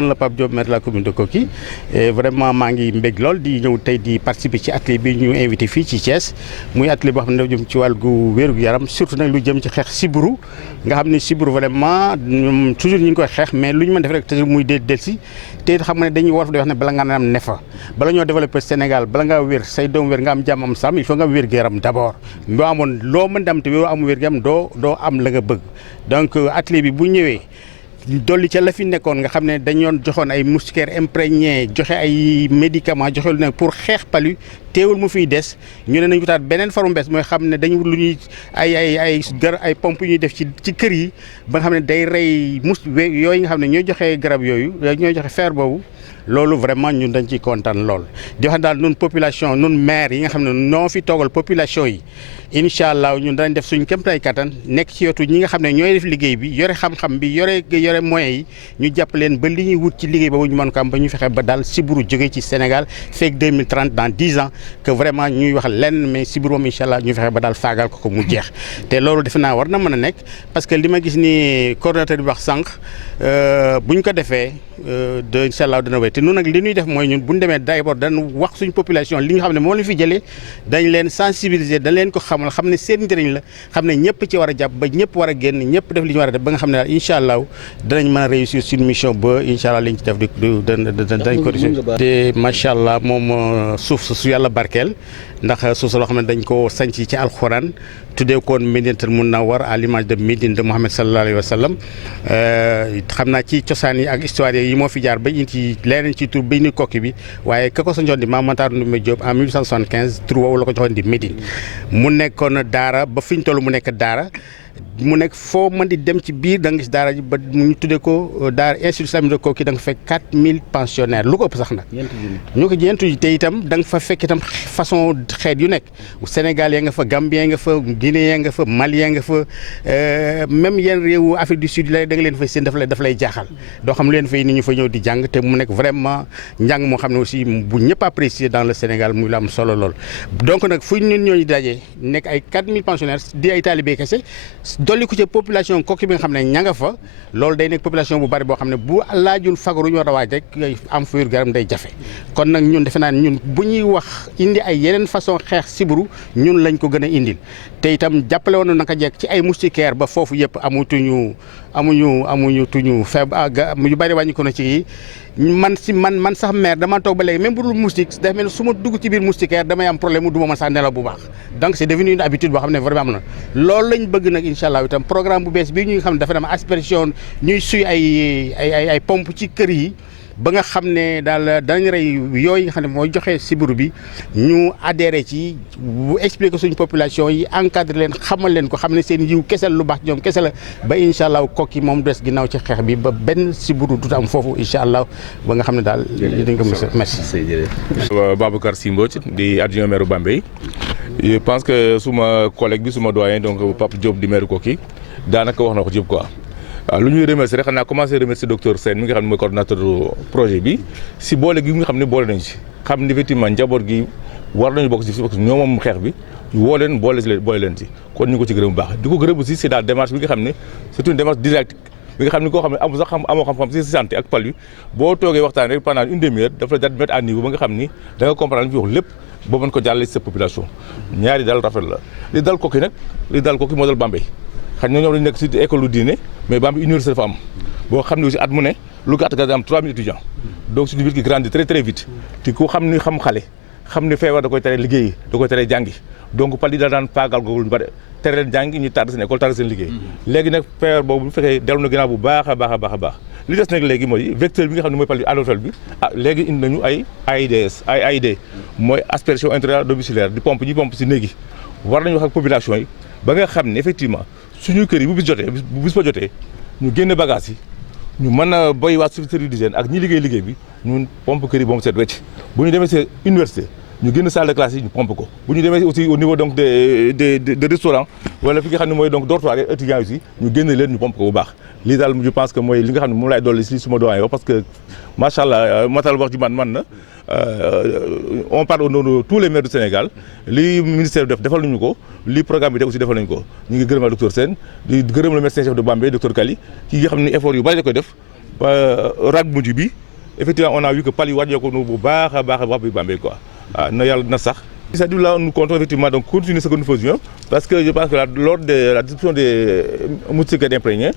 man la Pape Diop maire de la commune de Koki et vraiment maa ngi mbég lool di ñëw tey di participer ci atelier bi ñu invité fii ci Thiès muy atelier boo xam ne dafa jëm ci wàllu wér-gu yaram surtout nag lu jëm ci xeex sibiru nga xam ne sibiru vraiment toujours ñu ngi koy xeex mais lu ñu mën def rek toujours muy delsi te xam nga ne dañuy war di wax ne bala nga am ne fa bala ñoo développé Sénégal bala ngaa wér say doom wér nga am jàmm am sam il faut nga am wér-gu-yaram d'abord boo amoon loo mën dem te wéru am wér-gu-yaram doo am la nga bëgg donc atelier bi bu ñëwee dolli ca la fi nekkoon nga xam ne dañoon joxoon ay moustiquaires imprégnés joxe ay médicaments joxe lu ne pour xeex palu teewul mu fiy des ñu ne nañu wutaat beneen forme bees mooy xam ne dañu wut lu ñuy ay pompe yu ñuy def ci kër yi ba nga xam ne day rey yooyu nga xam ne ñooy joxe garab yooyu ñooy joxe fer boobu loolu vraiment ñun dañ ciy kontaan lool. di wax daal nun population nun maire yi nga xam ne noo fi toogal population yi incha allah ñun danañ def suñ kéemtalaay kattan nekk ci wetu ñi nga xam ne ñooy def liggéey bi yore xam-xam bi yore moyens yi ñu jàpp leen ba li ñuy wut ci liggéey boobu ñu mën ko am ba ñu fexe ba daal sibiru jóge ci Sénégal fekk 2030 dans 10 ans que vraiment ñuy wax lenn mais sibiru moom incha allah ñu fexe ba daal faagal ko mu jeex. te loolu defe naa war na mën a nekk parce que li ma gis ni coordonnateur bi wax sànq buñ ko defee de incha allah dana wéy te nun nag li ñuy def mooy ñun bu ñu demee d'abord dañu wax suñ population li nga xam ne moo la fi jëlee dañ leen sensibiliser dañ leen ko xam ne seen njëriñ la xam ne ñëpp ci war a jàpp ba ñëpp war a génn ñëpp def li ñu war a def ba nga xam ne daal incha allah danañ mën a réussir suñu mission ba incha allah liñ ci def dañ ko réussir te macha allah moom suuf su yàlla barkeel ndax suuf loo xam ne dañ ko sanc ci alxuraan tuddee koon Médinatul Munawwar à l'image de Médine de Mohammed sallallahu alayhi wa sallam xam naa ci cosaan yi ak histoire yi moo fi jaar ba ñu ci leneen ci tur bi ni kokki bi waaye ka ko sancoon di Mame Matar Ndoumbe Diop en 1875 tur woowu la ko joxoon di Médine mu nekkoon daara ba fi ñu toll mu nekk daara mu nekk foo mën di dem ci biir da nga gis daara ji ba ñu tuddee ko daara institut islamique de Koki da nga fekk 4000 pensionnaires lu ko ëpp sax nag. ñu ko ñeent yi te itam da nga fa fekk itam façon xeet yu nekk Sénégal ya nga fa Gambien nga fa Guinéen nga fa Malien nga fa même yenn réewu Afrique du Sud la da nga leen fay seen daf lay jaaxal doo xam leen fay ni ñu fa ñëw di jàng te mu nekk vraiment njàng moo xam ne aussi bu ñëpp apprécié dans le Sénégal muy la am solo lool. donc nag fu ñun ñooñu dajee nekk ay 4000 pensionnaires di ay talibé kese dolli ko ci population Koki bi nga xam ne ña nga fa loolu day nekk population bu bari boo xam ne bu laajul fagaru ñu war a waaj rek am fa wér-gu-yaram day jafe kon nag ñun defe naa ñun bu ñuy wax indi ay yeneen façon xeex sibiru ñun lañ ko gën a indil te itam jàppale woon na naka jekk ci ay moustiquaires ba foofu yëpp amuñu tuñu feebar yu bari wàññi ko na ci man sax maire dama toog ba léegi même bu dul moustique dafa mel ne su ma dugg ci biir moustiquaire damay am problème mu du ma mën sax nelaw bu baax donc c'est devenu une habitude boo xam ne vraiment am na loolu lañ bëgg nag incha allah itam programme bu bees bii ñu xam ne dafa dem aspersion ñuy suy ay pompe ci kër yi ba nga xam ne daal danañ rey yooyu nga xam ne mooy joxe sibiru bi ñu adhéré ci bu expliquer suñ population yi encadré leen xamal leen ko xam ne seen yiw kese la lu baax ñoom kese la ba incha allah Koki moom des ginnaaw ci xeex bi ba benn sibiru du am foofu incha allah ba nga xam ne daal dañ ko mos a merci. Babacar Sy Mbodj di adjoint maire Bambey je pense que suma collègue bi suma doyen donc Pape Diop di maire Koki daanaka wax na ko jëpp quoi. waaw lu ñuy remercier rek xanaa commencé remercier docteur Sène mi nga xam ne mooy coordonnateur projet bi si boole gi nga xam ne boole nañu si xam ne effectivement njaboot gi war nañu bokk si parce que ñoo moom xeex bi ñu woo leen boole leen si kon ñu ngi ko ci gërëm bu baax di ko gërëm aussi c'est la démarche bi nga xam ne c'est une démarche didactique bi nga xam ne koo xam ne amoo xam-xam si santé ak palu boo toogee waxtaan rek pendant une demi-heure daf la daal mettre à niveau ba nga xam ni da nga comprendre li fi wax lépp ba mën ko jàllale si sa population ñaari daal rafet la li dal Koki nag li dal Koki moo dal Bambey xëy na ñoom dañu nekk si école lu diine mais Bambey université dafa am boo xam ne aussi at mu ne lu gàtt gàtt am 3000 étudiants donc c'est une ville qui grandit très très vite te ku xam ni xam xale xam ni feebar da koy tere liggéeyi da koy tere jàngi donc pal yi da daan paagal googu lu bari tere leen jàngi ñu tardé seen école tardé seen liggéey léegi nag feebar boobu bu fekkee dellu na ginnaaw bu baax a baax li des nag léegi mooy vecteur bi nga xam ne mooy pal adolfel bi léegi indi nañu ay AID mooy aspersion intradomiciliaire di pompe ñi pompe si néegi war nañu wax ak population yi ba nga xam ne effectivement suñu kër yi bu bis ba jotee ñu génne bagage yi ñu mën a boy waat service d'hygiène ak ñi liggéey bi ñun pompe kër yi ba mu set wecc bu ñu demee si université ñu génn salle de classe yi ñu pompe ko bu ñu demee aussi au niveau donc de restaurant wala fi nga xam ne mooy donc dortoir yi étudiants yi aussi ñu génne leen ñu pompe ko bu baax lii daal je pense que mooy li nga xam ne moom laay dolli si suma doyen wax parce que macha allah matal wax ji man na on parle au nom de tous les maires du Sénégal li ministère bi defal nañu ko li programme bi def aussi defal nañu ko ñu ngi gërëmal docteur Sène di gërëm le médecin chef de Bambey docteur Kali ki nga xam ne effort yu bari da koy def rag mujj bi effectivement on a vu que pali wàññeeku nu bu baax a baax bi Bambey quoi na yàlla na sax. C'est-à-dire là nous comptons effectivement donc continuer ce que nous faisions parce que je pense que lors de la distribution des moustiquaires imprégnés,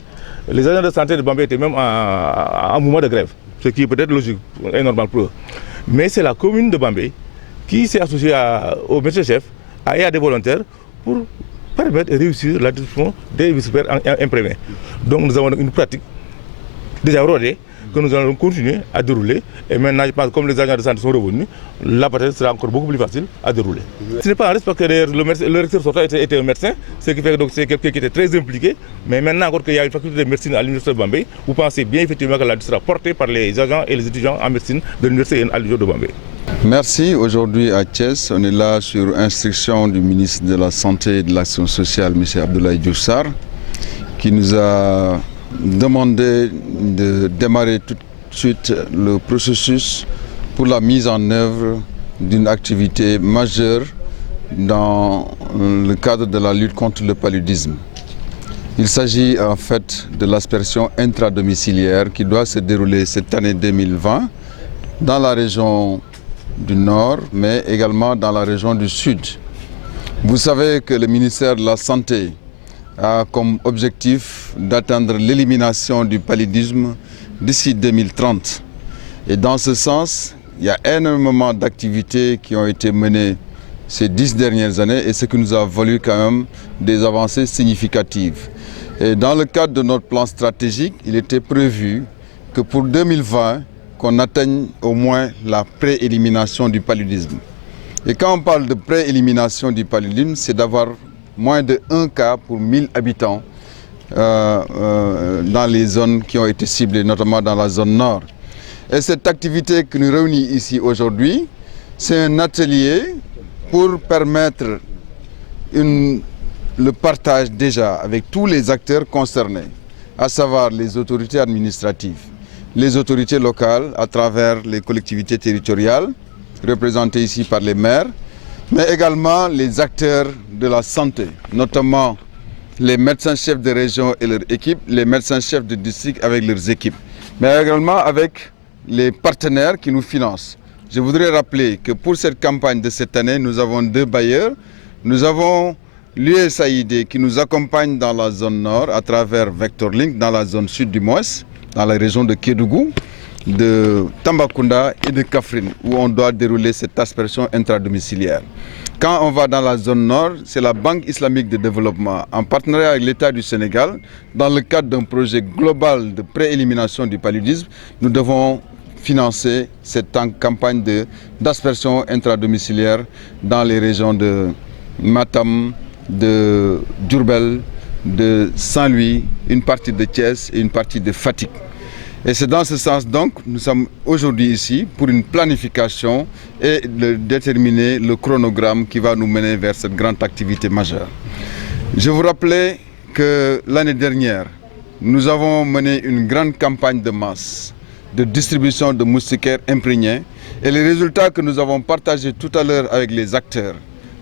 les agents de santé de Bambey étaient même en mouvement de grève, ce qui est peut-être logique et normal pour eux. Mais c'est la commune de Bambey qui s'est associée au médecin-chef et à des volontaires pour permettre de réussir la distribution des moustiquaires imprégnés. Donc nous avons une pratique déjà rodée que nous allons continuer à dérouler. Et maintenant, je pense que comme les agents de santé sont revenus, la bataille sera encore beaucoup plus facile à dérouler. Ce n'est pas un risque parce que le recteur sortant était un médecin, ce qui fait que c'est quelqu'un qui était très impliqué. Mais maintenant encore qu'il y a une faculté de médecine à l'université de Bambey, vous pensez bien effectivement que la sera portée par les agents et les étudiants en médecine de l'université de Bambey. Merci. Aujourd'hui à Thiès, on est là sur instruction du ministre de la Santé et de l'Action sociale, M. Abdoulaye Diouf Sarr, qui nous a demandé de démarrer tout de suite le processus pour la mise en œuvre d'une activité majeure dans le cadre de la lutte contre le paludisme. Il s'agit en fait de l'aspersion intradomiciliaire qui doit se dérouler cette année 2020 dans la région du Nord, mais également dans la région du Sud. Vous savez que le ministère de la Santé a comme objectif d'atteindre l'élimination du paludisme d'ici 2030. Et dans ce sens, il y a énormément d'activités qui ont été menées ces 10 dernières années et ce qui nous a valu quand même des avancées significatives. Et dans le cadre de notre plan stratégique, il était prévu que pour 2020, qu'on atteigne au moins la pré-élimination du paludisme. Et quand on parle de pré-élimination du paludisme, c'est d'avoir moins de 1 cas pour 1000 habitants dans les zones qui ont été ciblées, notamment dans la zone nord. Et cette activité que nous réunit ici aujourd'hui, c'est un atelier pour permettre le partage déjà avec tous les acteurs concernés, à savoir les autorités administratives, les autorités locales à travers les collectivités territoriales, représentées ici par les maires, mais également les acteurs de la santé, notamment les médecins-chefs de région et leurs équipes, les médecins-chefs de district avec leurs équipes, mais également avec les partenaires qui nous financent. Je voudrais rappeler que pour cette campagne de cette année, nous avons 2 bailleurs. Nous avons l'USAID qui nous accompagne dans la zone nord à travers Vectorlink, dans la zone sud du Mouess, dans la région de Kédougou, de Tambacounda et de Kaffrine, où on doit dérouler cette aspersion intradomiciliaire. Quand on va dans la zone nord, c'est la Banque islamique de développement, en partenariat avec l'État du Sénégal, dans le cadre d'un projet global de pré-élimination du paludisme, nous devons financer cette campagne d'aspersion intradomiciliaire dans les régions de Matam, de Diourbel, de Saint-Louis, une partie de Thiès et une partie de Fatick. Et c'est dans ce sens donc nous sommes aujourd'hui ici pour une planification et de déterminer le chronogramme qui va nous mener vers cette grande activité majeure. Je vous rappelais que l'année dernière, nous avons mené une grande campagne de masse de distribution de moustiquaires imprégnés et les résultats que nous avons partagés tout à l'heure avec les acteurs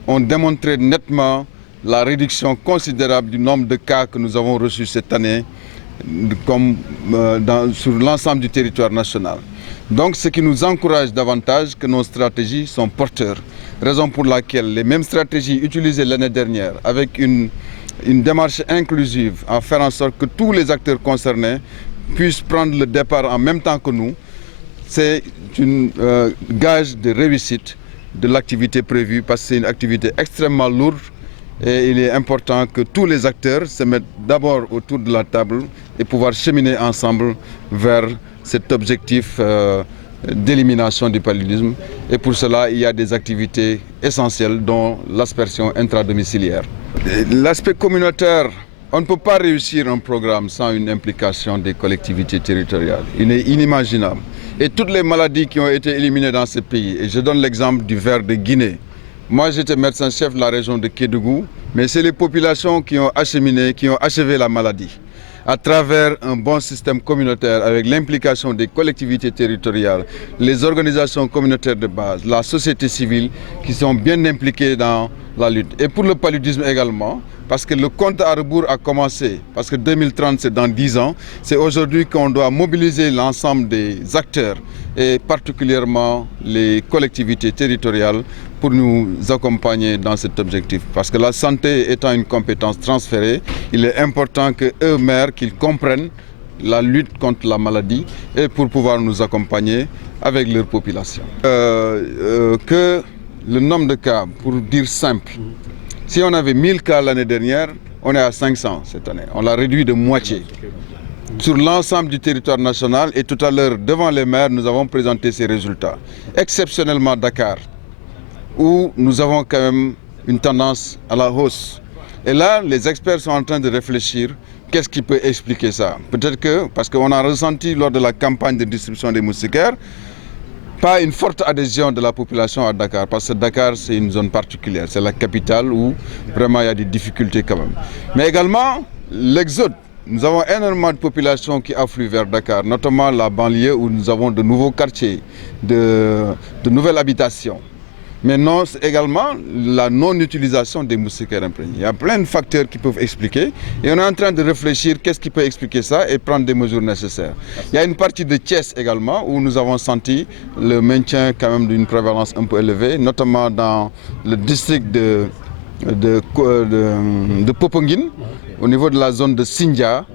ont démontré nettement la réduction considérable du nombre de cas que nous avons reçus cette année sur l'ensemble du territoire national. Donc ce qui nous encourage davantage que nos stratégies sont porteurs. Raison pour laquelle les mêmes stratégies utilisées l'année dernière avec une démarche inclusive à faire en sorte que tous les acteurs concernés puissent prendre le départ en même temps que nous, c'est un gage de réussite de l'activité prévue parce que c'est une activité extrêmement lourde. Et il est important que tous les acteurs se mettent d'abord autour de la table et pouvoir cheminer ensemble vers cet objectif d'élimination du paludisme. Et pour cela, il y a des activités essentielles dont l'aspersion intradomiciliaire. L'aspect communautaire, on ne peut pas réussir un programme sans une implication des collectivités territoriales. Il est inimaginable. Et toutes les maladies qui ont été éliminées dans ce pays, et je donne l'exemple du ver de Guinée. Moi, j'étais médecin-chef de la région de Kédougou, mais c'est les populations qui ont achevé la maladie. À travers un bon système communautaire, avec l'implication des collectivités territoriales, les organisations communautaires de base, la société civile, qui sont bien impliquées dans la lutte. Et pour le paludisme également, parce que le compte à rebours a commencé, parce que 2030 c'est dans 10 ans, c'est aujourd'hui qu'on doit mobiliser l'ensemble des acteurs et particulièrement les collectivités territoriales pour nous accompagner dans cet objectif. Parce que la santé étant une compétence transférée, il est important que eux, maires, qu'ils comprennent la lutte contre la maladie et pour pouvoir nous accompagner avec leur population. Que le nombre de cas, pour dire simple, si on avait 1000 cas l'année dernière, on est à 500 cette année. On l'a réduit de moitié sur l'ensemble du territoire national et tout à l'heure, devant les maires, nous avons présenté ces résultats. Exceptionnellement Dakar, où nous avons quand même une tendance à la hausse. Et là, les experts sont en train de réfléchir. Qu'est-ce qui peut expliquer ça? Peut-être que, parce qu'on a ressenti lors de la campagne de distribution des moustiquaires, pas une forte adhésion de la population à Dakar, parce que Dakar, c'est une zone particulière. C'est la capitale où vraiment il y a des difficultés quand même. Mais également, l'exode. Nous avons énormément de populations qui affluent vers Dakar, notamment la banlieue où nous avons de nouveaux quartiers, de nouvelles habitations. Mais non, également la non-utilisation des moustiquaires imprégnés. Il y a plein de facteurs qui peuvent expliquer et on est en train de réfléchir qu'est-ce qui peut expliquer ça et prendre des mesures nécessaires. Il y a une partie de Thiès également où nous avons senti le maintien quand même d'une prévalence un peu élevée, notamment dans le district de Popenguine, au niveau de la zone de Sindia,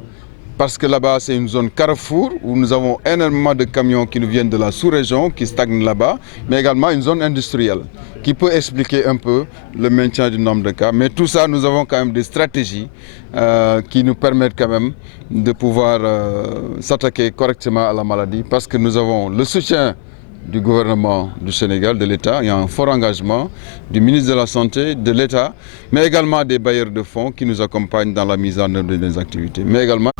parce que là-bas c'est une zone carrefour où nous avons énormément de camions qui nous viennent de la sous-région, qui stagnent là-bas, mais également une zone industrielle qui peut expliquer un peu le maintien du nombre de cas. Mais tout ça, nous avons quand même des stratégies qui nous permettent quand même de pouvoir s'attaquer correctement à la maladie, parce que nous avons le soutien du gouvernement du Sénégal, de l'État. Il y a un fort engagement du ministre de la Santé, de l'État, mais également des bailleurs de fonds qui nous accompagnent dans la mise en œuvre des activités. Mais également